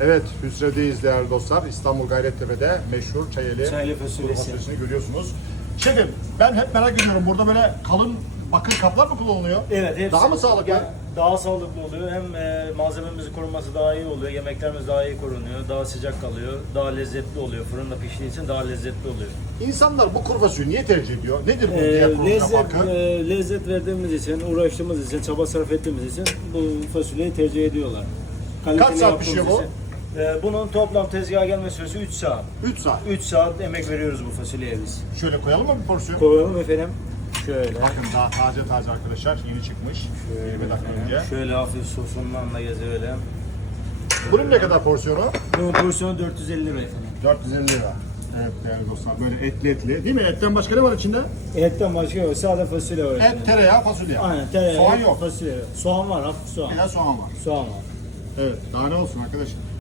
Evet, Hüsrev'deyiz değerli dostlar. İstanbul Gayrettepe'de meşhur Çayeli Çayeli fasulyesi. fasulyesini görüyorsunuz. Şefim, ben hep merak ediyorum. Burada böyle kalın bakır kaplar mı kullanılıyor? Evet, hepsi. Daha mı sağlıklı? Ya, daha sağlıklı oluyor. Hem e, malzememizin korunması daha iyi oluyor. Yemeklerimiz daha iyi korunuyor. Daha sıcak kalıyor. Daha lezzetli oluyor. Fırında piştiği için daha lezzetli oluyor. İnsanlar bu kuru fasulyeyi niye tercih ediyor? Nedir bu Ee, diğer lezzet, farkı? e, lezzet verdiğimiz için, uğraştığımız için, çaba sarf ettiğimiz için bu fasulyeyi tercih ediyorlar. Kaliteli saat yaptığımız pişiyor bu? için. E, bunun toplam tezgaha gelme süresi 3 saat. 3 saat. 3 saat emek veriyoruz bu fasulyeye biz. Şöyle koyalım mı bir porsiyon? Koyalım efendim. Şöyle. Bakın daha taze taze arkadaşlar. Yeni çıkmış. 20 dakika önce. Şöyle hafif sosundan da gezelim. Bunun ne kadar porsiyonu? Bunun porsiyonu 450 lira efendim. 450 lira. Evet değerli dostlar böyle etli etli. Değil mi? Etten başka ne var içinde? Etten başka yok. Sade fasulye var. Et, tereyağı, fasulye. Aynen tereyağı. Soğan yok. Fasulye. Soğan var hafif soğan. Bir de soğan var. Soğan var. Evet. Daha ne olsun arkadaşlar?